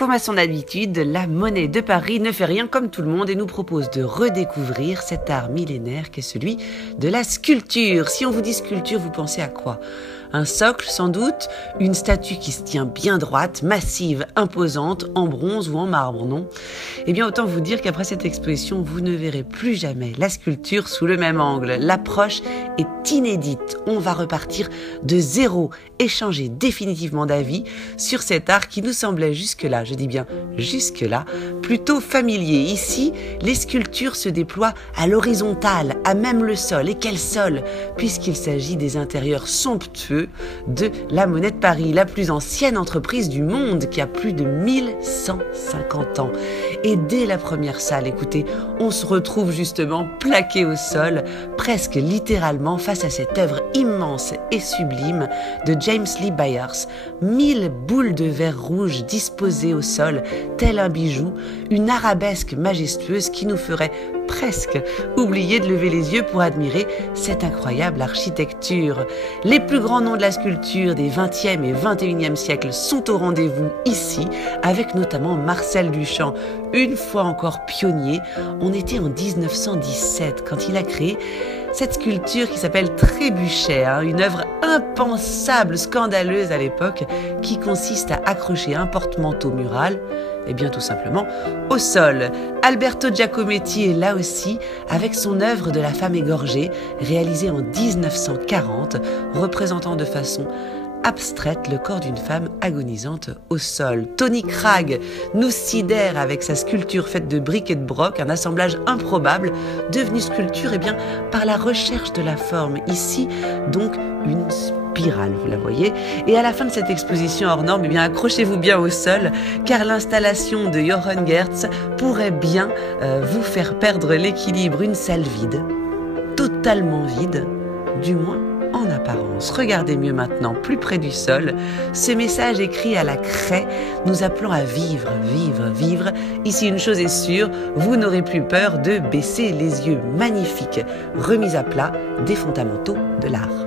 Comme à son habitude, la Monnaie de Paris ne fait rien comme tout le monde et nous propose de redécouvrir cet art millénaire qu'est celui de la sculpture. Si on vous dit sculpture, vous pensez à quoi ? Un socle sans doute, une statue qui se tient bien droite, massive, imposante, en bronze ou en marbre, non ? Eh bien autant vous dire qu'après cette exposition, vous ne verrez plus jamais la sculpture sous le même angle. L'approche est inédite. On va repartir de zéro et changer définitivement d'avis sur cet art qui nous semblait jusque-là, je dis bien jusque-là, plutôt familier. Ici, les sculptures se déploient à l'horizontale, à même le sol. Et quel sol, puisqu'il s'agit des intérieurs somptueux de la Monnaie de Paris, la plus ancienne entreprise du monde qui a plus de 1150 ans. Et dès la première salle, écoutez, on se retrouve justement plaqué au sol, presque littéralement face à cette œuvre immense et sublime de James Lee Byers. 1000 boules de verre rouge disposées au sol, tel un bijou, une arabesque majestueuse qui nous ferait presque oublier de lever les yeux pour admirer cette incroyable architecture. Les plus grands noms de la sculpture des 20e et 21e siècles sont au rendez-vous ici, avec notamment Marcel Duchamp, une fois encore pionnier. On était en 1917 quand il a créé cette sculpture qui s'appelle Trébuchet, une œuvre impensable, scandaleuse à l'époque, qui consiste à accrocher un porte-manteau mural, et bien tout simplement au sol. Alberto Giacometti est là aussi avec son œuvre de la femme égorgée, réalisée en 1940, représentant de façon abstraite le corps d'une femme agonisante au sol. Tony Cragg nous sidère avec sa sculpture faite de briques et de broc, un assemblage improbable, devenu sculpture par la recherche de la forme. Ici, donc, une spirale, vous la voyez. Et à la fin de cette exposition hors norme, accrochez-vous bien au sol, car l'installation de Johann Gertz pourrait bien vous faire perdre l'équilibre. Une salle vide, totalement vide, du moins en apparence. Regardez mieux maintenant, plus près du sol, ce message écrit à la craie, nous appelant à vivre, vivre, vivre. Ici, une chose est sûre, vous n'aurez plus peur de baisser les yeux. Magnifique, remise à plat des fondamentaux de l'art.